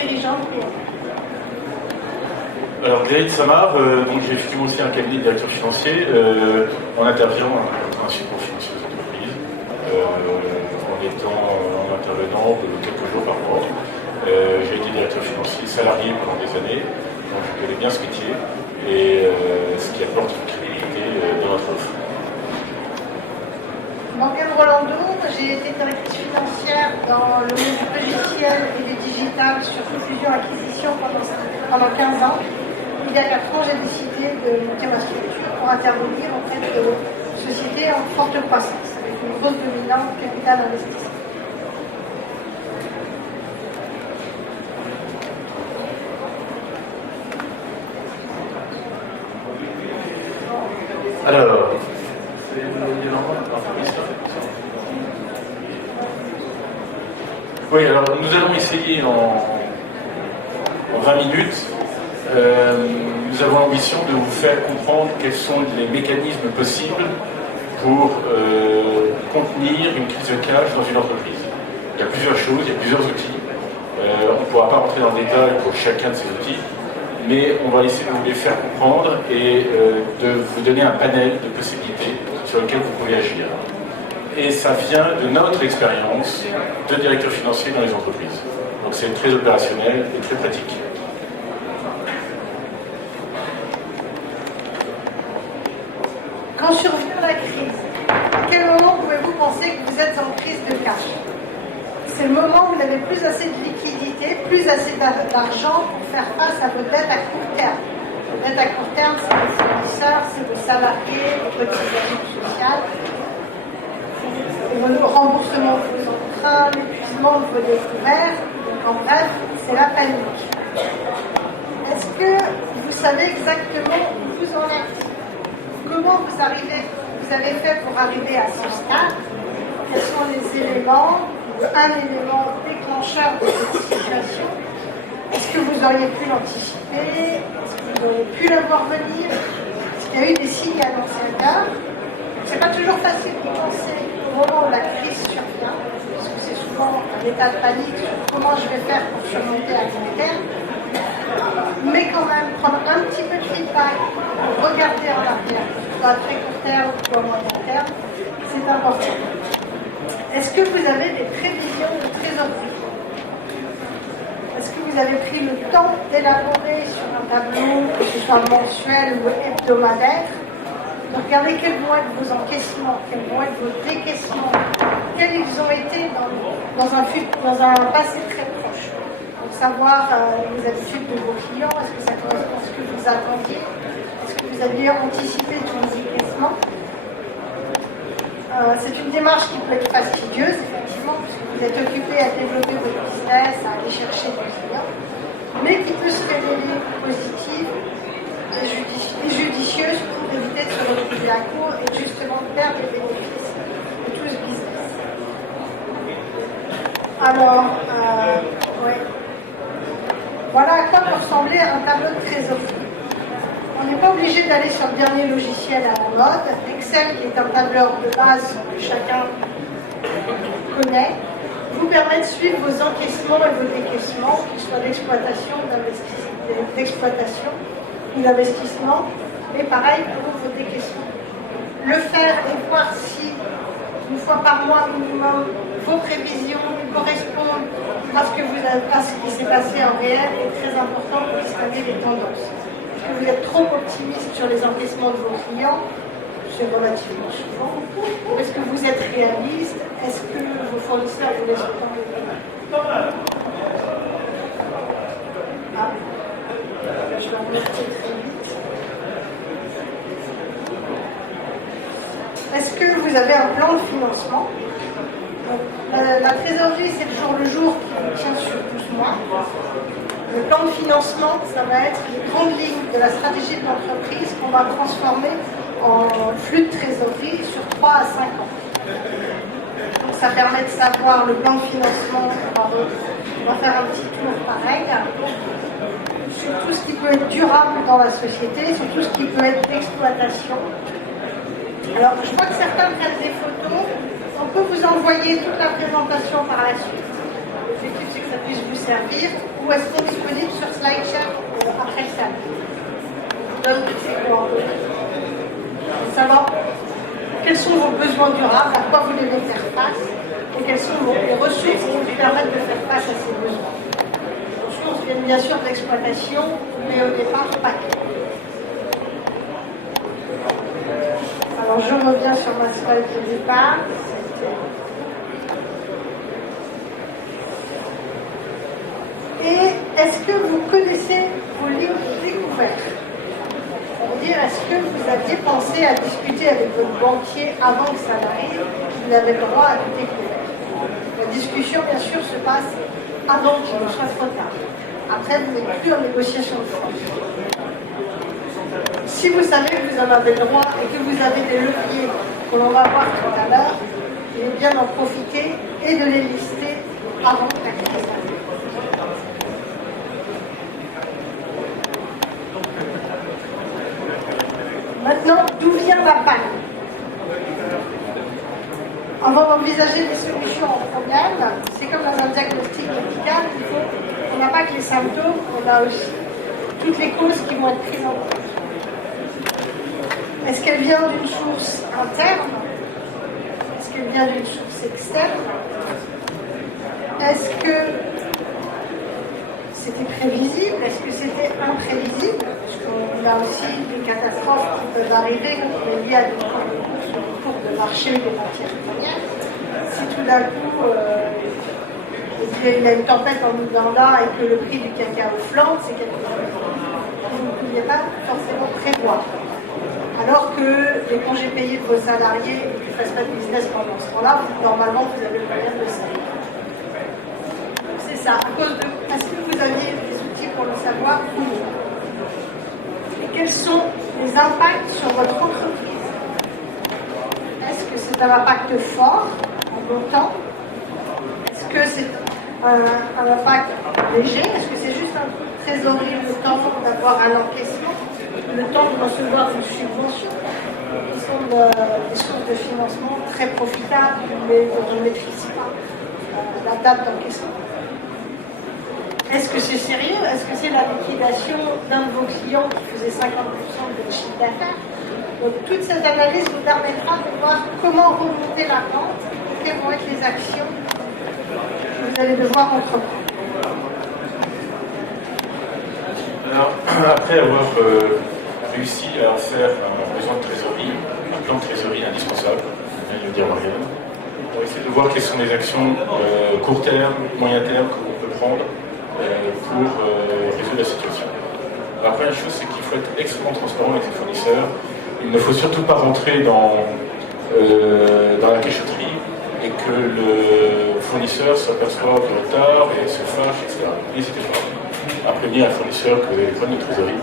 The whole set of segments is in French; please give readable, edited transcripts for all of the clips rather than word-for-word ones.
Dirigeant. Alors, Grégory Samar, donc j'ai effectivement aussi un cabinet de directeur financier. On intervient en un support financier aux entreprises, en intervenant quelques jours par mois. J'ai été directeur financier salarié pendant des années, donc je connais bien ce métier et ce qui apporte une crédibilité dans notre offre. Morgane Rolando, j'ai été directrice financière dans le monde du logiciel et du digital sur fusion-acquisition pendant 15 ans. Il y a 4 ans, j'ai décidé de monter ma structure pour intervenir auprès de sociétés en forte croissance, avec une grosse dominante capital investissement. Alors, oui, alors nous allons essayer en 20 minutes. Nous avons l'ambition de vous faire comprendre quels sont les mécanismes possibles pour contenir une crise de cash dans une entreprise. Il y a plusieurs choses, il y a plusieurs outils. On ne pourra pas rentrer dans le détail pour chacun de ces outils, mais on va essayer de vous les faire comprendre et de vous donner un panel de possibilités sur lesquelles vous pouvez agir. Et ça vient de notre expérience de directeur financier dans les entreprises. Donc c'est très opérationnel et très pratique. Quand survient la crise, à quel moment pouvez-vous penser que vous êtes en crise de cash? C'est le moment où vous n'avez plus assez de liquidité, plus assez d'argent pour faire face à vos dettes à court terme. Vos dettes à court terme, c'est vos fournisseurs, c'est vos salariés, vos cotisations sociales, le remboursement de vos emprunts, l'épuisement de vos découvertes. Donc en bref, c'est la panique. Est-ce que vous savez exactement où vous en êtes? Comment vous avez fait pour arriver à ce stade? Quels sont les éléments, un élément déclencheur de cette situation? Est-ce que vous auriez pu l'anticiper? Est-ce que vous auriez pu le voir venir? Est-ce qu'il y a eu des signes annonciateurs? C'est pas toujours facile de penser au moment où la crise survient, parce que c'est souvent un état de panique sur comment je vais faire pour surmonter à long terme. Mais quand même, prendre un petit peu de feedback, regarder en arrière, soit à très court terme ou à moyen terme, c'est important. Est-ce que vous avez des prévisions de trésorerie? Est-ce que vous avez pris le temps d'élaborer sur un tableau, que ce soit mensuel ou hebdomadaire, de regarder quels vont être vos encaissements, quels vont être vos décaissements, quels ils ont été dans un passé très proche? Savoir les habitudes de vos clients, est-ce que ça correspond à ce que vous attendiez, est-ce que vous aviez anticipé tous les décaissements? C'est une démarche qui peut être fastidieuse, effectivement, puisque vous êtes occupé à développer votre business, à aller chercher des clients, mais qui peut se révéler positive et judicieuse pour éviter de se retrouver à court et justement perdre les bénéfices de tout ce business. Alors, ouais. Voilà à quoi peut ressembler un tableau de trésorerie. On n'est pas obligé d'aller sur le dernier logiciel à la mode. Excel, qui est un tableur de base que chacun connaît, vous permet de suivre vos encaissements et vos décaissements, qu'ils soient d'exploitation ou d'investissement, et pareil pour vos décaissements. Le faire et voir si, une fois par mois minimum, vos prévisions correspondent à ce qui s'est passé en réel est très important pour distinguer les tendances. Est-ce que vous êtes trop optimiste sur les encaissements de vos clients? C'est relativement souvent. Est-ce que vous êtes réaliste? Est-ce que vos fournisseurs vous laissent autant de temps? Je vais remercier très vite. Est-ce que vous avez un plan de financement? La trésorerie, c'est le jour qui vous tient sur 12 mois. Le plan de financement, ça va être les grandes lignes de la stratégie de l'entreprise qu'on va transformer en flux de trésorerie sur 3 à 5 ans. Donc ça permet de savoir le plan de financement. On va faire un petit tour pareil sur tout ce qui peut être durable dans la société, sur tout ce qui peut être d'exploitation. Alors, je crois que certains prennent des photos. On peut vous envoyer toute la présentation par la suite. L'objectif, c'est que ça puisse vous servir. ou elles seront disponibles sur SlideShare après ça. Je donne toutes ces coordonnées. Pour savoir quels sont vos besoins durables, à quoi vous devez faire face, et quelles sont les ressources qui vous permettent de faire face à ces besoins. Les ressources viennent bien sûr de l'exploitation, mais au départ, pas que. Alors je reviens sur ma slide de départ. Et est-ce que vous connaissez vos livres découverts? Ça veut dire, est-ce que vous aviez pensé à discuter avec votre banquier avant que ça n'arrive? Vous avez le droit à tout découvert. La discussion, bien sûr, se passe avant qu'il ne soit trop tard. Après, vous n'êtes plus en négociation de force. Si vous savez que vous en avez le droit et que vous avez des leviers que l'on va voir tout à l'heure, il est bien d'en profiter et de les lister avant que la crise arrive. Maintenant, d'où vient la panne? Avant d'envisager des solutions aux problèmes, c'est comme dans un diagnostic médical, on n'a pas que les symptômes, on a aussi toutes les causes qui vont être prises en compte. Est-ce qu'elle vient d'une source interne? Est-ce qu'elle vient d'une source externe? Est-ce que c'était prévisible? Est-ce que c'était imprévisible? Parce qu'on a aussi des catastrophes qui peuvent arriver liées à des cours de marché des matières premières. Si tout d'un coup, il y a une tempête en Ouganda et que le prix du cacao flambe, c'est quelque chose que vous ne pouviez pas forcément prévoir. Alors que les congés payés de vos salariés et qu'ils ne fassent pas de business pendant ce temps-là, normalement, vous avez le moyen de le savoir. C'est ça, à cause de... Est-ce que vous aviez des outils pour le savoir? Oui. Et quels sont les impacts sur votre entreprise? Est-ce que c'est un impact fort, en longtemps? Est-ce que c'est un impact léger? Est-ce que c'est juste un trésorerie, le temps d'avoir un encaissement? Le temps de recevoir une subvention, qui sont des sources de financement très profitables, mais dont on ne maîtrise pas la date d'encaissement. Est-ce que c'est sérieux? Est-ce que c'est la liquidation d'un de vos clients qui faisait 50% de votre chiffre d'affaires? Donc toute cette analyse vous permettra de voir comment remonter la pente, quelles vont être les actions que vous allez devoir entreprendre. Alors, après avoir réussi à faire un besoin de trésorerie, un plan de trésorerie indispensable, vient de le dire Marianne, on va essayer de voir quelles sont les actions court terme, moyen terme que l'on peut prendre pour résoudre la situation. La première chose, c'est qu'il faut être extrêmement transparent avec ses fournisseurs. Il ne faut surtout pas rentrer dans la cachotterie et que le fournisseur s'aperçoive du retard et se fâche, etc. N'hésitez pas à prévenir un fournisseur que vous avez des problèmes de trésorerie.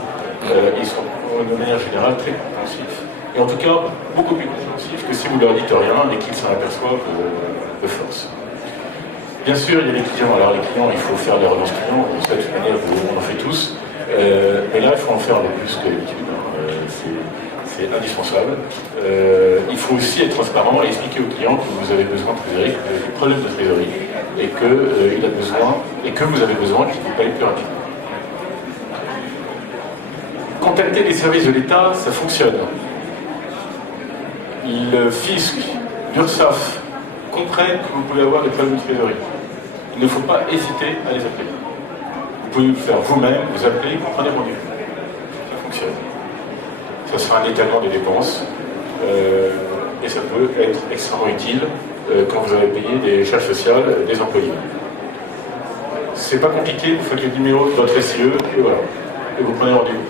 Ils sont de manière générale très compréhensifs. Et en tout cas, beaucoup plus compréhensifs que si vous leur dites rien et qu'ils s'en aperçoivent de force. Bien sûr, il y a les clients. Alors les clients, il faut faire des relances clients. De toute manière, on en fait tous. Mais là, il faut en faire le plus que d'habitude. C'est indispensable. Il faut aussi être transparent et expliquer au client que vous avez besoin de trésorerie, que vous avez des problèmes de trésorerie et qu'il a besoin, et que vous avez besoin qu'il vous paye plus rapidement. Contacter les services de l'État, ça fonctionne. Le fisc, l'URSSAF comprennent que vous pouvez avoir des problèmes de trésorerie. Il ne faut pas hésiter à les appeler. Vous pouvez le faire vous-même, vous appelez, vous prenez rendez-vous. Ça fonctionne. Ça sera un étalement des dépenses et ça peut être extrêmement utile quand vous avez payé des charges sociales des employés. C'est pas compliqué, vous faites le numéro de votre SIE et voilà. Et vous prenez rendez-vous.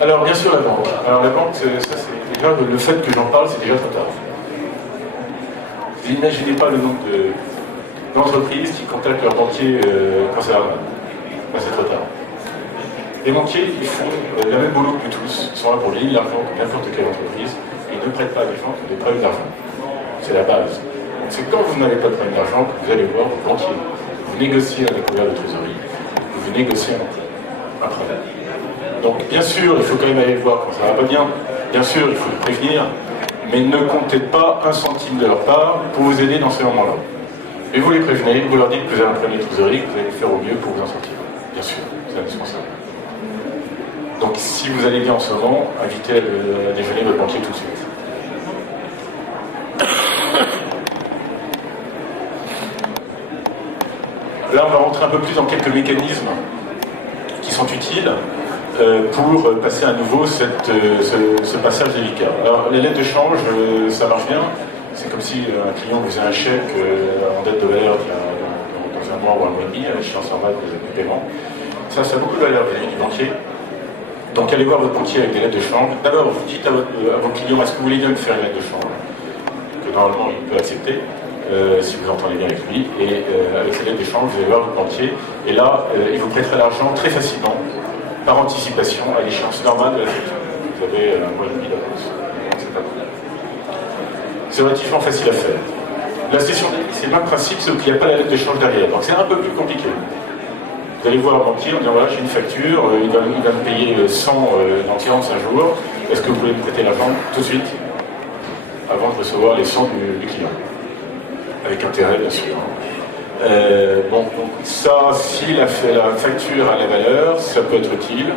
Alors bien sûr la banque. Alors la banque, ça c'est déjà le fait que j'en parle, c'est déjà trop tard. Vous n'imaginez pas le nombre d'entreprises qui contactent leur banquier quand ça va mal. Ben, c'est trop tard. Les banquiers, ils font le même boulot que tous. Ils sont là pour gagner de l'argent comme n'importe quelle entreprise. Et ils ne prêtent pas à des gens qui ont des problèmes d'argent. C'est la base. C'est quand vous n'avez pas de problème d'argent que vous allez voir vos banquiers. Vous négociez un découvert de trésorerie. Vous négociez un prêt. Donc bien sûr, il faut quand même aller voir quand ça va pas bien. Bien sûr, il faut le prévenir. Mais ne comptez pas un centime de leur part pour vous aider dans ces moments-là. Mais vous les prévenez, vous leur dites que vous avez un problème de trésorerie, que vous allez faire au mieux pour vous en sortir. Bien sûr, c'est indispensable. Donc si vous allez bien en ce moment, invitez à déjeuner votre banquier tout de suite. Là, on va rentrer un peu plus dans quelques mécanismes qui sont utiles pour passer à nouveau ce passage délicat. Alors, les lettres de change, ça marche bien. C'est comme si un client vous faisait un chèque en dette de valeur dans un mois ou un mois et demi, à l'échéance normale du paiement. Ça a beaucoup de valeur vis-à-vis du banquier. Donc, allez voir votre banquier avec des lettres de change. D'abord, vous dites à vos clients, est-ce que vous voulez bien me faire une lettre de change? Que normalement, il peut accepter. Si vous entendez bien avec lui, et avec ces lettres d'échange, vous allez voir votre banquier, et là, il vous prêtera l'argent très facilement, par anticipation, à l'échéance normale de la facture. Vous avez un mois et demi d'avance. C'est relativement facile à faire. La cession d'équité, c'est le même principe, sauf qu'il n'y a pas la lettre d'échange derrière, donc c'est un peu plus compliqué. Vous allez voir un banquier en disant, voilà, j'ai une facture, il va me payer 100 dans 45 jours, est-ce que vous pouvez me prêter l'argent tout de suite, avant de recevoir les 100 du client? Avec intérêt, bien sûr. Bon, donc ça, si la facture a la valeur, ça peut être utile.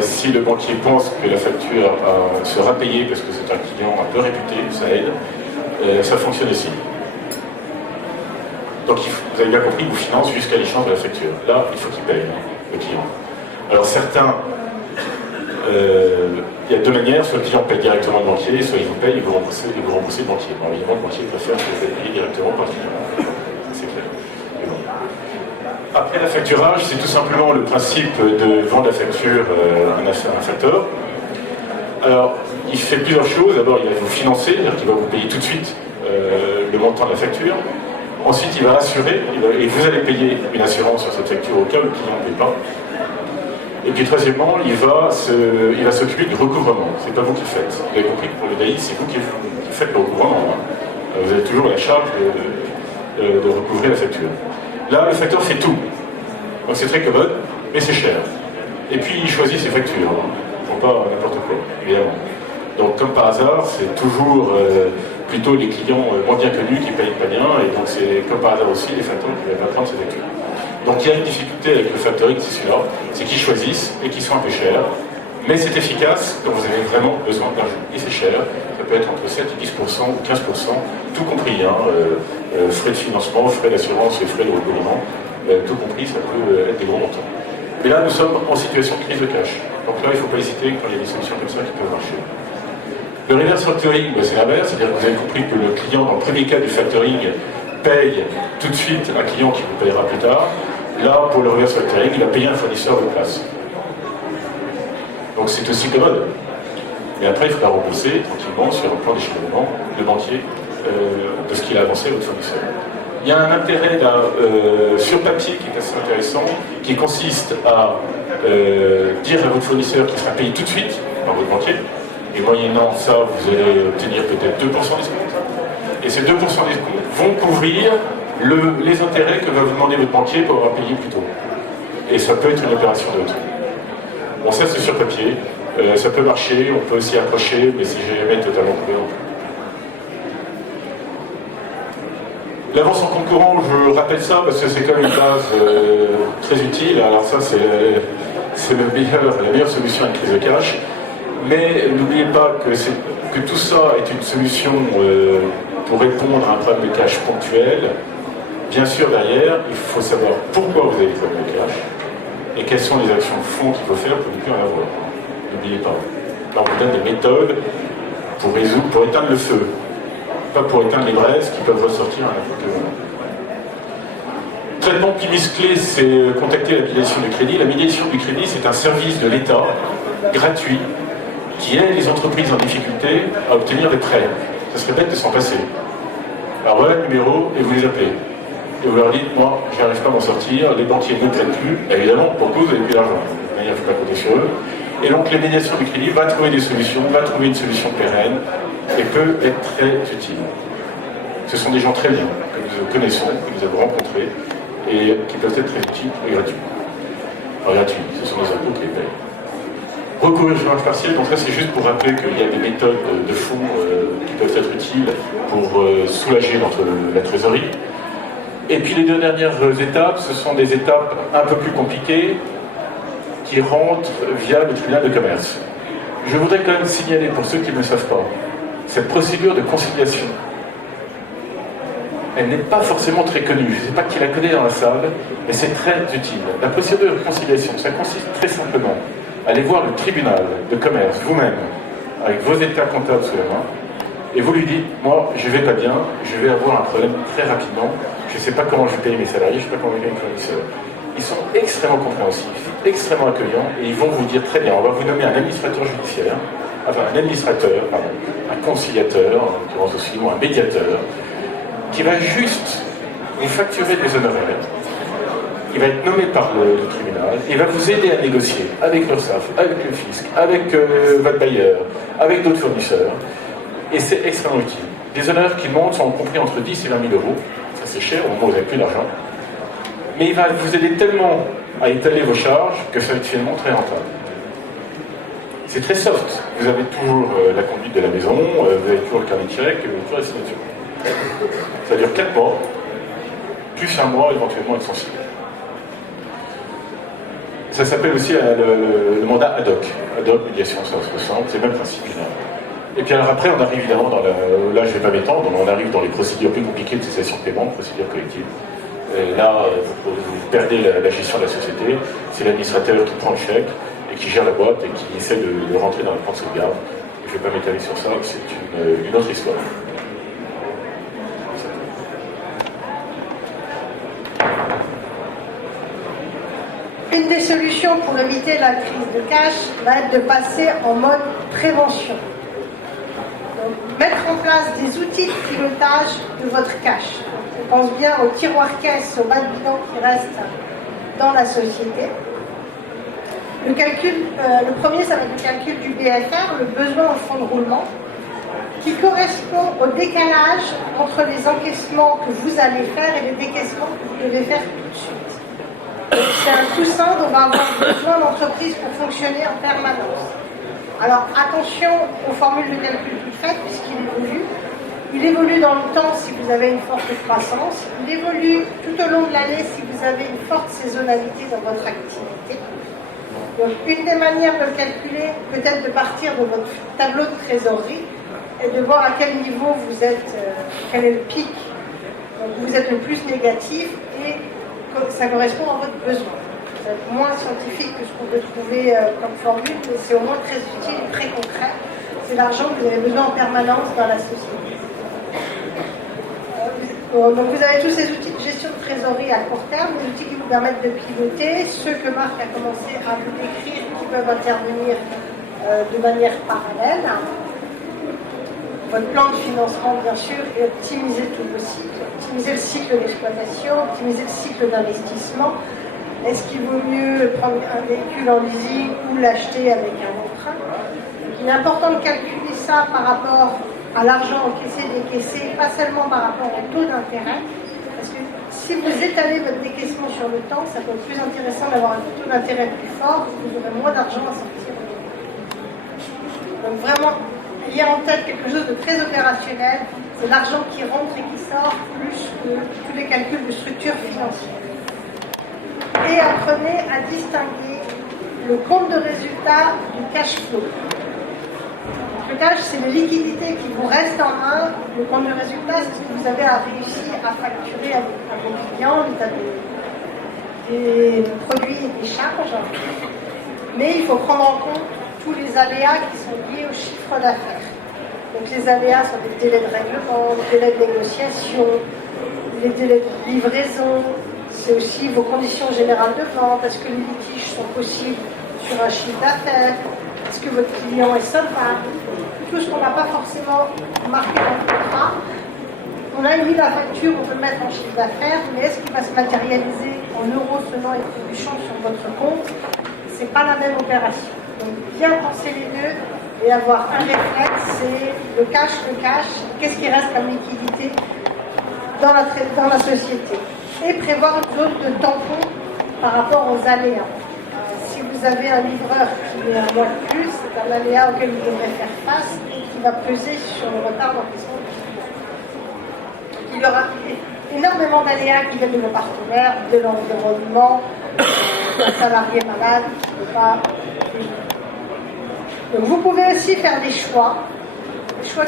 Si le banquier pense que la facture sera payée parce que c'est un client un peu réputé, ça aide, ça fonctionne aussi. Donc vous avez bien compris, il vous finance jusqu'à l'échéance de la facture. Là, il faut qu'il paye, le client. Alors certains, il y a deux manières, soit le client paye directement le banquier, soit il vous paye et vous remboursez le banquier. Bon, évidemment, le banquier préfère que vous payiez directement par le client. C'est clair. Bon. Après la facturage, c'est tout simplement le principe de vendre la facture à un facteur. Alors, il fait plusieurs choses. D'abord, il va vous financer, c'est-à-dire qu'il va vous payer tout de suite le montant de la facture. Ensuite, il va assurer, et vous allez payer une assurance sur cette facture au cas où le client ne paye pas. Et puis troisièmement, il va s'occuper du recouvrement. C'est pas vous qui le faites. Vous avez compris que pour le DAI, c'est vous qui faites le recouvrement. Vous avez toujours la charge de recouvrer la facture. Là, le facteur fait tout. Donc c'est très commode, mais c'est cher. Et puis il choisit ses factures. Ils ne font pas n'importe quoi, évidemment. Donc comme par hasard, c'est toujours plutôt les clients moins bien connus qui payent pas bien. Et donc c'est comme par hasard aussi les facteurs qui ne vont pas prendre ces factures. Donc il y a une difficulté avec le factoring, c'est celui-là, c'est qu'ils choisissent et qu'ils sont un peu chers, mais c'est efficace quand vous avez vraiment besoin d'argent. Et c'est cher, ça peut être entre 7 et 10% ou 15%, tout compris, frais de financement, frais d'assurance et frais de recouvrement, tout compris, ça peut être des gros montants. Mais là, nous sommes en situation de crise de cash. Donc là, il ne faut pas hésiter quand il y a des solutions comme ça qui peuvent marcher. Le reverse factoring, c'est l'inverse, c'est-à-dire que vous avez compris que le client, dans le premier cas du factoring, paye tout de suite un client qui vous payera plus tard. Là, pour le reverse factoring, il a payé un fournisseur de place. Donc c'est aussi commode. Mais après, il faudra rembourser tranquillement sur un plan d'échelonnement le banquier de ce qu'il a avancé à votre fournisseur. Il y a un intérêt sur papier qui est assez intéressant, qui consiste à dire à votre fournisseur qu'il sera payé tout de suite par votre banquier, et moyennant ça, vous allez obtenir peut-être 2% d'escompte. Et ces 2% d'escompte vont couvrir les intérêts que va vous demander votre banquier pour avoir payé plus tôt. Et ça peut être une opération d'autre. Bon, ça c'est sur papier, ça peut marcher, on peut aussi approcher, mais c'est jamais totalement couvert. L'avance en concurrent, je rappelle ça parce que c'est quand même une base très utile. Alors ça c'est la meilleure solution à une crise de cash. Mais n'oubliez pas que tout ça est une solution pour répondre à un problème de cash ponctuel. Bien sûr, derrière, il faut savoir pourquoi vous avez des problèmes de cash et quelles sont les actions de fond qu'il faut faire pour ne plus en avoir. N'oubliez pas. Là, on vous donne des méthodes pour éteindre le feu, pas pour éteindre les braises qui peuvent ressortir à n'importe quel moment. Traitement plus musclé, c'est contacter la médiation du crédit. La médiation du crédit, c'est un service de l'État gratuit qui aide les entreprises en difficulté à obtenir des prêts. Ça serait bête de s'en passer. Alors voilà le numéro et vous les appelez. Et vous leur dites, moi, je n'arrive pas à m'en sortir, les banquiers ne prêtent plus, évidemment, pour que vous n'avez plus d'argent. Il ne faut pas compter sur eux. Et donc, la médiation du crédit va trouver des solutions, va trouver une solution pérenne, et peut être très utile. Ce sont des gens très bien, que nous connaissons, que nous avons rencontrés, et qui peuvent être très utiles et gratuits. Enfin, gratuits, ce sont les impôts qui les payent. Recourir au chômage partiel, donc ça c'est juste pour rappeler qu'il y a des méthodes de fonds qui peuvent être utiles pour soulager la trésorerie. Et puis les deux dernières étapes, ce sont des étapes un peu plus compliquées qui rentrent via le tribunal de commerce. Je voudrais quand même signaler pour ceux qui ne le savent pas, cette procédure de conciliation, elle n'est pas forcément très connue. Je ne sais pas qui la connaît dans la salle, mais c'est très utile. La procédure de conciliation, ça consiste très simplement à aller voir le tribunal de commerce vous-même, avec vos états comptables sous la main, et vous lui dites, moi, je ne vais pas bien, je vais avoir un problème très rapidement, je ne sais pas comment je vais payer mes salariés, je ne sais pas comment je vais payer mes fournisseurs. Ils sont extrêmement compréhensifs, extrêmement accueillants, et ils vont vous dire, très bien, on va vous nommer un administrateur judiciaire, enfin un administrateur, pardon, un conciliateur, en l'occurrence aussi, ou un médiateur, qui va juste vous facturer des honoraires. Il va être nommé par le tribunal et va vous aider à négocier avec l'URSSAF, avec le fisc, avec votre bailleur, avec d'autres fournisseurs. Et c'est extrêmement utile. Des honoraires qui montent sont compris entre 10 et 20 000 euros. Ça c'est cher, au moment où vous n'avez plus d'argent. Mais il va vous aider tellement à étaler vos charges que ça va être finalement très rentable. C'est très soft. Vous avez toujours la conduite de la maison, vous avez toujours le carnet de chèques, toujours la signature. Ça dure 4 mois, plus un mois éventuellement avec son signe. Ça s'appelle aussi le mandat ad hoc. Ad hoc, médiation 160, c'est le même principe. Et puis alors après, on arrive évidemment dans là je ne vais pas m'étendre, on arrive dans les procédures plus compliquées de cessation de paiement, procédures collectives. Et là, vous perdez la gestion de la société, c'est l'administrateur qui prend le chèque et qui gère la boîte et qui essaie de rentrer dans le plan de sauvegarde. Je ne vais pas m'étaler sur ça, c'est une autre histoire. Une des solutions pour éviter la crise de cash va être de passer en mode prévention. Donc, mettre en place des outils de pilotage de votre cash. On pense bien au tiroir caisse, au bas de bilan qui reste dans la société. Le premier, ça va être le calcul du BFR, le besoin en fonds de roulement, qui correspond au décalage entre les encaissements que vous allez faire et les décaissements que vous devez faire tout de suite. C'est un coussin dont on va avoir besoin d'entreprise pour fonctionner en permanence. Alors attention aux formules de calcul toutes faites puisqu'il évolue. Il évolue dans le temps si vous avez une forte croissance. Il évolue tout au long de l'année si vous avez une forte saisonnalité dans votre activité. Donc une des manières de le calculer, peut-être de partir de votre tableau de trésorerie et de voir à quel niveau vous êtes, quel est le pic, donc vous êtes le plus négatif et ça correspond à votre besoin. C'est moins scientifique que ce qu'on peut trouver comme formule, mais c'est au moins très utile et très concret. C'est l'argent que vous avez besoin en permanence dans la société. Donc vous avez tous ces outils de gestion de trésorerie à court terme, des outils qui vous permettent de piloter, ceux que Marc a commencé à vous décrire, qui peuvent intervenir de manière parallèle. Votre plan de financement, bien sûr, et optimiser tous vos cycles. Optimiser le cycle d'exploitation, optimiser le cycle d'investissement. Est-ce qu'il vaut mieux prendre un véhicule en leasing ou l'acheter avec un emprunt? Il est important de calculer ça par rapport à l'argent encaissé, décaissé, pas seulement par rapport au taux d'intérêt. Parce que si vous étalez votre décaissement sur le temps, ça peut être plus intéressant d'avoir un taux d'intérêt plus fort, vous aurez moins d'argent à sortir. Donc vraiment, ayez en tête quelque chose de très opérationnel, c'est l'argent qui rentre et qui sort, plus que tous les calculs de structure financière. Et apprenez à distinguer le compte de résultat du cash flow. Le cash, c'est les liquidités qui vous restent en main. Le compte de résultat, c'est ce que vous avez réussi à facturer à vos clients, l'état des produits et des charges. Mais il faut prendre en compte tous les aléas qui sont liés au chiffre d'affaires. Donc les aléas sont des délais de règlement, des délais de négociation, les délais de livraison, c'est aussi vos conditions générales de vente, est-ce que les litiges sont possibles sur un chiffre d'affaires, est-ce que votre client est solvable, tout ce qu'on n'a pas forcément marqué dans le contrat. On a émis la facture, on peut le mettre en chiffre d'affaires, mais est-ce qu'il va se matérialiser en euros sonnants et trébuchants sur votre compte? C'est pas la même opération. Donc bien penser les deux et avoir un réflexe, c'est le cash, qu'est-ce qui reste comme liquidité dans la société. Et prévoir une zone de tampon par rapport aux aléas. Si vous avez un livreur qui met un mois de plus, c'est un aléa auquel vous devrez faire face et qui va peser sur le retard d'encaissement. Il y aura énormément d'aléas qui viennent de nos partenaires, de l'environnement, d'un salarié malade, qui ne peut pas. Donc vous pouvez aussi faire des choix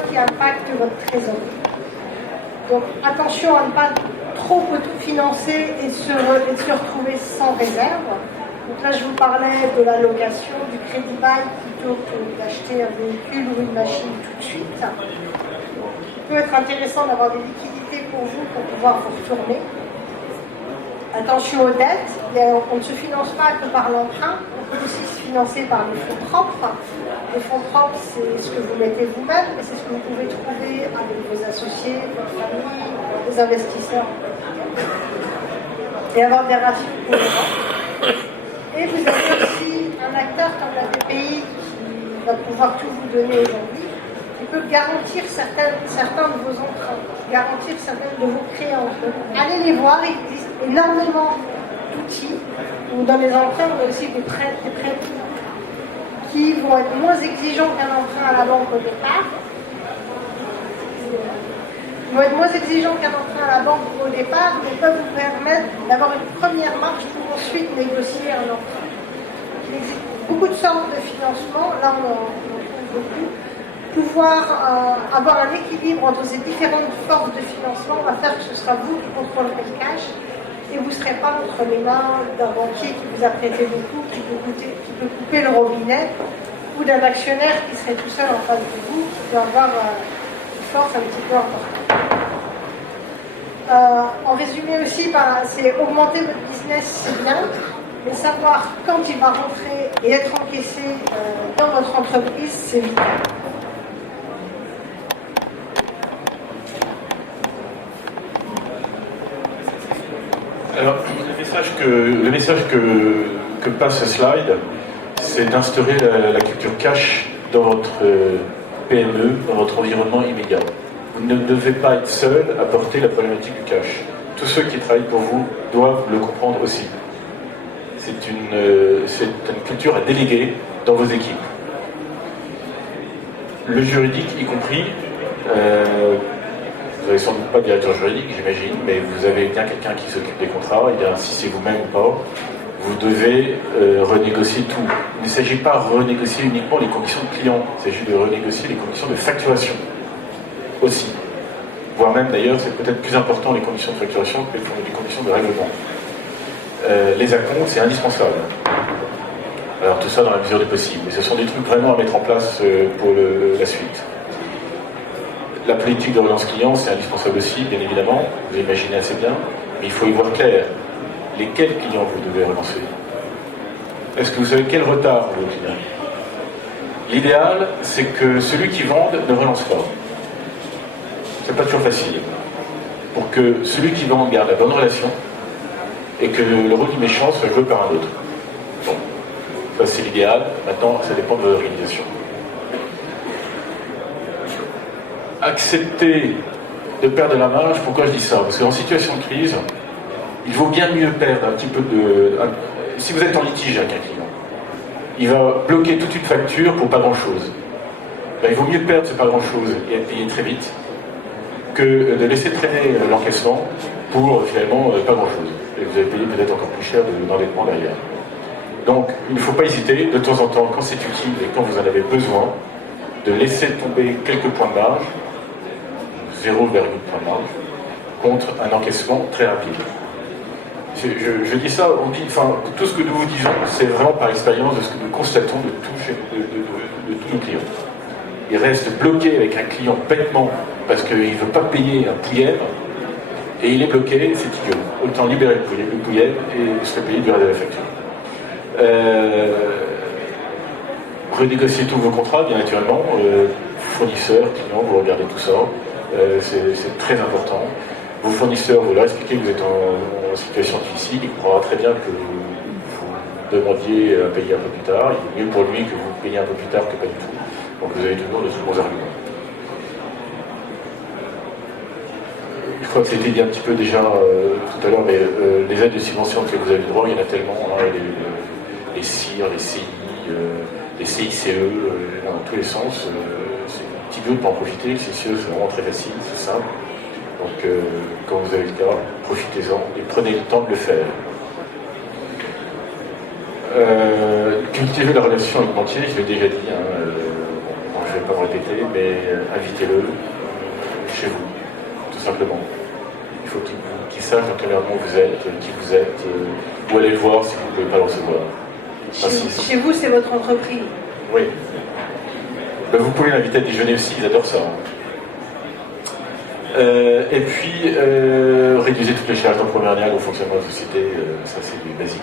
qui impactent votre trésorerie. Donc attention à ne pas trop autofinancer et se retrouver sans réserve. Donc là, je vous parlais de la location, du crédit bail plutôt que d'acheter un véhicule ou une machine tout de suite. Il peut être intéressant d'avoir des liquidités pour vous pour pouvoir vous retourner. Attention aux dettes, on ne se finance pas que par l'emprunt, on peut aussi se financer par les fonds propres. Les fonds propres, c'est ce que vous mettez vous-même, mais c'est ce que vous pouvez trouver avec vos associés, votre famille, des investisseurs. Et avoir des ratios cohérents. Et vous avez aussi un acteur comme la BPI qui va pouvoir tout vous donner aujourd'hui, qui peut garantir certains de vos emprunts, garantir certaines de vos créances. Donc, allez les voir, il existe énormément d'outils. Dans les emprunts, on a aussi des prêts qui vont être moins exigeants qu'un emprunt à la banque au départ. Ils vont être moins exigeants qu'un emprunt à la banque au départ, mais peuvent vous permettre d'avoir une première marge pour ensuite négocier un emprunt. Il existe beaucoup de sortes de financement, là on en trouve beaucoup. Pouvoir avoir un équilibre entre ces différentes formes de financement va faire que ce sera vous qui contrôlerez le cash et vous ne serez pas entre les mains d'un banquier qui vous a prêté beaucoup, qui peut couper le robinet, ou d'un actionnaire qui serait tout seul en face de vous, qui peut avoir une force un petit peu importante. En résumé aussi, c'est augmenter votre business, c'est bien, mais savoir quand il va rentrer et être encaissé dans votre entreprise, c'est vital. Alors, le message que passe ce slide, c'est d'instaurer la culture cash dans votre PME, dans votre environnement immédiat. Vous ne devez pas être seul à porter la problématique du cash. Tous ceux qui travaillent pour vous doivent le comprendre aussi. C'est une culture à déléguer dans vos équipes. Le juridique y compris, vous n'avez sans doute pas de directeur juridique, j'imagine, mais vous avez bien quelqu'un qui s'occupe des contrats, et bien si c'est vous-même ou pas, vous devez renégocier tout. Il ne s'agit pas de renégocier uniquement les conditions de client, il s'agit de renégocier les conditions de facturation aussi. Voire même d'ailleurs, c'est peut-être plus important les conditions de facturation que les conditions de règlement. Les acomptes, c'est indispensable. Alors tout ça dans la mesure du possible. Et ce sont des trucs vraiment à mettre en place pour la suite. La politique de relance client, c'est indispensable aussi, bien évidemment, vous imaginez assez bien, mais il faut y voir clair. Lesquels clients vous devez relancer? Est-ce que vous savez quel retard vos clients? L'idéal, c'est que celui qui vend ne relance pas. C'est pas toujours facile. Pour que celui qui vend garde la bonne relation et que le rôle du méchant soit joué par un autre. Bon, ça c'est l'idéal. Maintenant, ça dépend de votre organisation. Accepter de perdre de la marge, pourquoi je dis ça? Parce qu'en situation de crise, il vaut bien mieux perdre un petit peu de... Si vous êtes en litige avec un client, il va bloquer toute une facture pour pas grand-chose. Ben, il vaut mieux perdre ce pas grand-chose et être payé très vite que de laisser traîner l'encaissement pour finalement pas grand-chose. Et vous allez payer peut-être encore plus cher d'endettement derrière. Donc, il ne faut pas hésiter, de temps en temps, quand c'est utile et quand vous en avez besoin, de laisser tomber quelques points de marge, 0,1 point de marge, contre un encaissement très rapide. Je dis ça, tout ce que nous vous disons, c'est vraiment par expérience de ce que nous constatons de tous nos clients. Ils restent bloqués avec un client bêtement parce qu'il ne veut pas payer un pouillème et il est bloqué, c'est idiot. Autant libérer le pouillème et se payer du reste de la facture. Renégocier tous vos contrats, bien naturellement, fournisseurs, clients, vous regardez tout ça, c'est très important. Vos fournisseurs, vous leur expliquez que vous êtes en situation difficile, il comprendra très bien que vous demandiez à payer un peu plus tard, il est mieux pour lui que vous payiez un peu plus tard que pas du tout. Donc vous avez toujours de très bons arguments. Je crois que c'était dit un petit peu déjà tout à l'heure, mais les aides de subvention auxquelles vous avez le droit, il y en a tellement, hein, les CIR, les CI, les CICE, dans tous les sens, c'est un petit peu de pas en profiter. Le CICE, c'est vraiment très facile, c'est simple. Donc, quand vous avez le temps, profitez-en et prenez le temps de le faire. Cultivez la relation avec le banquier, je l'ai déjà dit, je ne vais pas me répéter, mais invitez-le chez vous, tout simplement. Il faut qu'il sache dans quel environnement vous êtes, qui vous êtes, où allez le voir si vous ne pouvez pas le recevoir. Chez vous, c'est votre entreprise. Oui. Ben, vous pouvez l'inviter à déjeuner aussi, ils adorent ça. Et puis, réduisez toutes les charges entrepreneuriales au fonctionnement de la société, ça c'est du basique.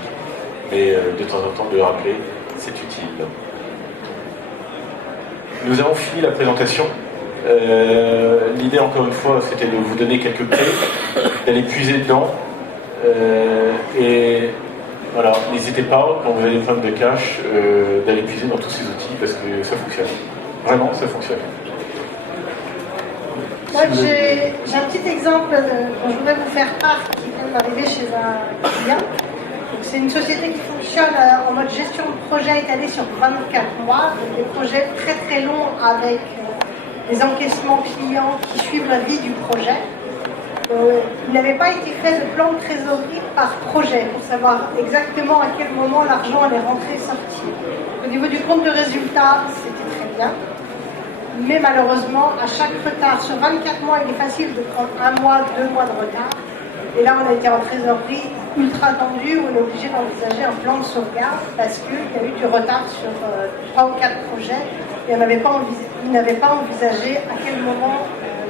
Mais de temps en temps, de le rappeler, c'est utile. Nous avons fini la présentation. L'idée, encore une fois, c'était de vous donner quelques clés, d'aller puiser dedans. Et voilà, n'hésitez pas, quand vous avez des problèmes de cash, d'aller puiser dans tous ces outils parce que ça fonctionne. Vraiment, ça fonctionne. Moi, j'ai un petit exemple dont je voudrais vous faire part qui vient d'arriver chez un client. C'est une société qui fonctionne en mode gestion de projet étalée sur 24 mois, donc des projets très très longs avec des encaissements clients qui suivent la vie du projet. Il n'avait pas été fait de plan de trésorerie par projet pour savoir exactement à quel moment l'argent allait rentrer et sortir. Au niveau du compte de résultat, c'était très bien. Mais malheureusement, à chaque retard, sur 24 mois, il est facile de prendre 1 mois, 2 mois de retard. Et là, on a été en trésorerie ultra tendue, où on est obligé d'envisager un plan de sauvegarde parce qu'il y a eu du retard sur 3 ou 4 projets et il n'avait pas envisagé à quel moment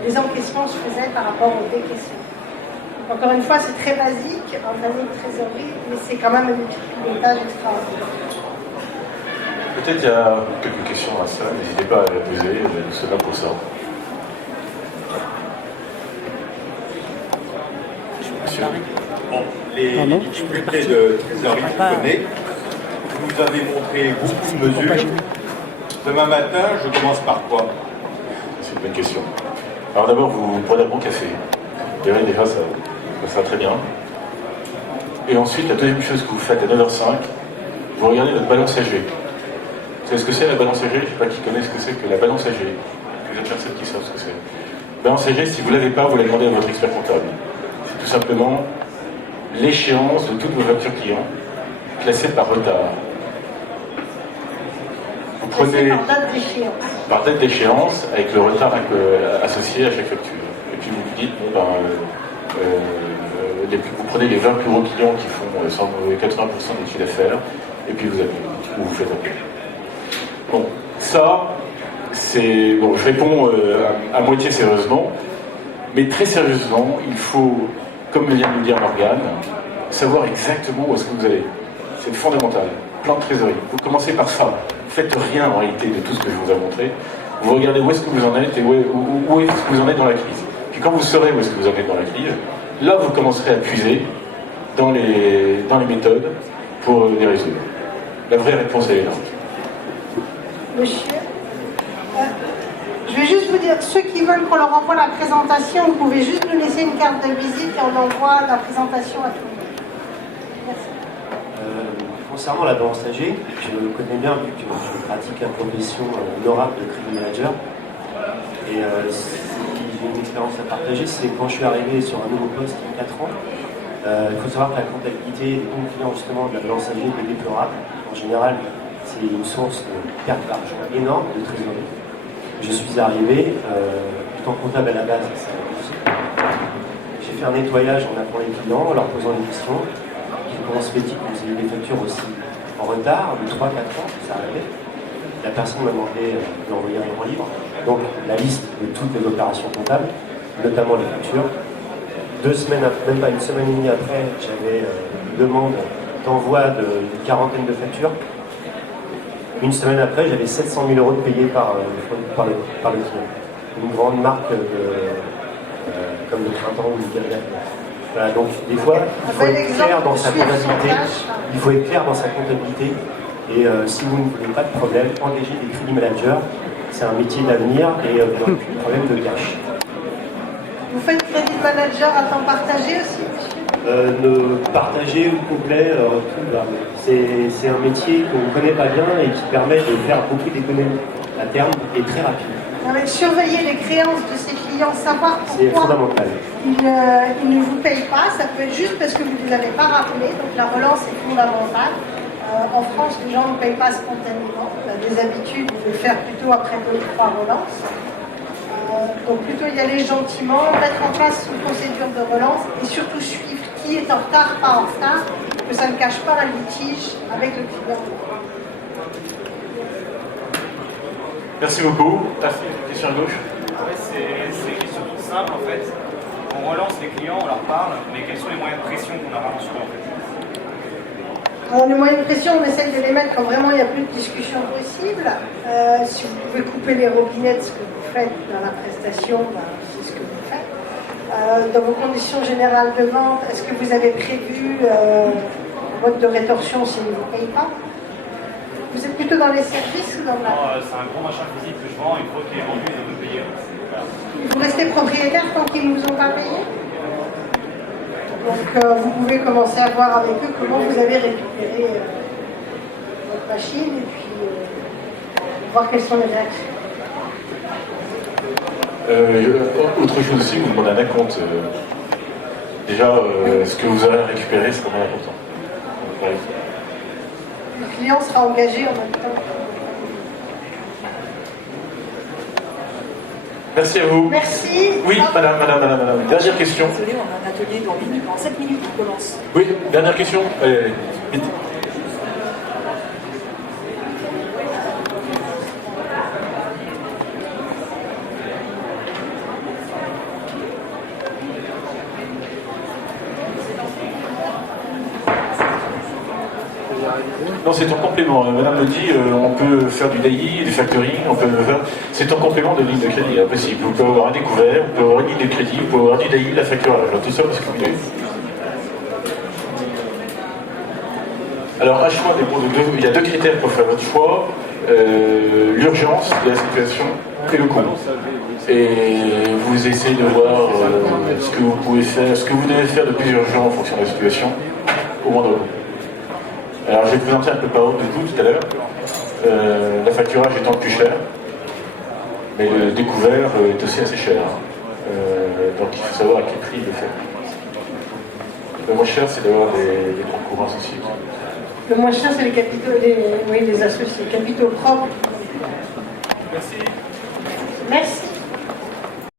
les encaissements se faisaient par rapport aux décaissements. Encore une fois, c'est très basique en année de trésorerie, mais c'est quand même un outil de pilotage extraordinaire. Peut-être il y a quelques questions à ça, n'hésitez pas à les poser, nous sommes là pour ça. Monsieur. Bon, les difficultés de trésorerie, vous connaissez. Vous avez montré beaucoup de mesures. Demain matin, je commence par quoi? C'est une bonne question. Alors d'abord, vous prenez un bon café. Vous verrez déjà, ça va très bien. Et ensuite, la deuxième chose que vous faites à 9h05, vous regardez votre balance AG. Vous savez ce que c'est la balance AG? Je ne sais pas qui connaît ce que c'est que la balance AG. Il y a personne qui savent ce que c'est. Balance AG, si vous ne l'avez pas, vous la demandez à votre expert comptable. C'est tout simplement l'échéance de toutes vos factures clients, classées par retard. Vous prenez par date d'échéance, avec le retard associé à chaque facture. Et puis vous vous dites, bon ben, vous prenez les 20 plus gros clients qui font 80% des chiffres d'affaires, et puis vous appelez, ou vous faites appeler. Bon, ça, c'est... Bon, je réponds à moitié sérieusement, mais très sérieusement, il faut, comme vient de nous dire Morgane, savoir exactement où est-ce que vous allez. C'est fondamental. Plan de trésorerie. Vous commencez par ça. Faites rien en réalité de tout ce que je vous ai montré. Vous regardez où est-ce que vous en êtes et où est-ce que vous en êtes dans la crise. Puis quand vous saurez où est-ce que vous en êtes dans la crise, là vous commencerez à puiser dans les méthodes pour les résoudre. La vraie réponse elle est là. Monsieur, je vais juste vous dire, ceux qui veulent qu'on leur envoie la présentation, vous pouvez juste nous laisser une carte de visite et on envoie la présentation à tout le monde. Merci. Concernant la balance AG, je le connais bien vu que je pratique la profession honorable de crédit manager. Et si j'ai une expérience à partager, c'est quand je suis arrivé sur un nouveau poste il y a 4 ans. Il faut savoir que la comptabilité des comptes clients justement de la balance AG est déplorable. En général, c'est une source de perte d'argent énorme de trésorerie. Je suis arrivé, étant comptable à la base, ça j'ai fait un nettoyage en appelant les clients, en leur posant des questions. Comment se fait-il que vous ayez des factures aussi en retard, de 3-4 ans, ça arrivait. La personne m'a demandé d'envoyer un grand livre, donc la liste de toutes les opérations comptables, notamment les factures. 2 semaines, même pas une semaine et demie après, j'avais une demande d'envoi d'une quarantaine de factures. Une semaine après, j'avais 700 000 € de payés par le client. Une grande marque comme le Printemps ou le Galgac. Voilà, donc des fois, il faut être clair dans sa comptabilité. Il faut être clair dans sa comptabilité. Et si vous ne voulez pas de problème, engagez des crédit managers. C'est un métier d'avenir et vous n'aurez plus de problème de cash. Vous faites crédit manager à temps partagé aussi, monsieur? Ne partager ou complet, c'est un métier qu'on ne connaît pas bien et qui permet de faire beaucoup d'économies à terme et très rapide. Non, mais surveiller les créances de ses clients, savoir C'est pourquoi fondamental. ils ne vous payent pas, ça peut être juste parce que vous ne les avez pas rappelés, donc la relance est fondamentale. En France, les gens ne payent pas spontanément, on a des habitudes de le faire plutôt après 2 ou 3 relances. Donc plutôt y aller gentiment, mettre en place une procédure de relance et surtout suivre qui est en retard, pas en retard, que ça ne cache pas un litige avec le client. Merci beaucoup. Question à gauche. Ouais, c'est une question toute simple en fait. On relance les clients, on leur parle, mais quels sont les moyens de pression qu'on a vraiment sur eux en fait? Alors, les moyens de pression, on essaye de les mettre quand vraiment il n'y a plus de discussion possible. Si vous pouvez couper les robinets de ce que vous faites dans la prestation, ben, c'est ce que vous faites. Dans vos conditions générales de vente, est-ce que vous avez prévu un mode de rétorsion s'ils ne vous payent pas? Vous êtes plutôt dans les services ou dans la... C'est un gros machin physique que je vends, une fois qu'il est vendu, il doit me payer. Voilà. Vous restez propriétaire tant qu'ils ne vous ont pas payé? Donc vous pouvez commencer à voir avec eux comment vous avez récupéré votre machine et puis voir quelles sont les réactions. Autre chose aussi, vous demandez un acompte. Déjà, ce que vous avez récupéré, c'est vraiment important. Le client sera engagé en même temps. Merci à vous. Merci. Oui, madame. Dernière question. Désolé, on a un atelier dans 7 minutes qui commence. Oui, dernière question. Allez, vite. Non, c'est en complément. Madame me dit, on peut faire du DAI, du factoring, on peut faire... C'est en complément de ligne de crédit, impossible. Vous pouvez avoir un découvert, vous pouvez avoir une ligne de crédit, vous pouvez avoir du DAI, la facturage. Alors, tout ça, parce que vous voulez. Alors, un choix dépend de deux. Il y a 2 critères pour faire votre choix. L'urgence de la situation et le coût. Et vous essayez de voir ce que vous pouvez faire, ce que vous devez faire de plus urgent en fonction de la situation, au moindre coût. Alors, je vais présenter un peu par ordre de tout à l'heure. La facturage étant plus cher, mais le découvert est aussi assez cher. Donc, il faut savoir à quel prix il le fait. Le moins cher, c'est d'avoir des concours associés. Le moins cher, c'est les capitaux, les associés, capitaux propres. Merci. Merci.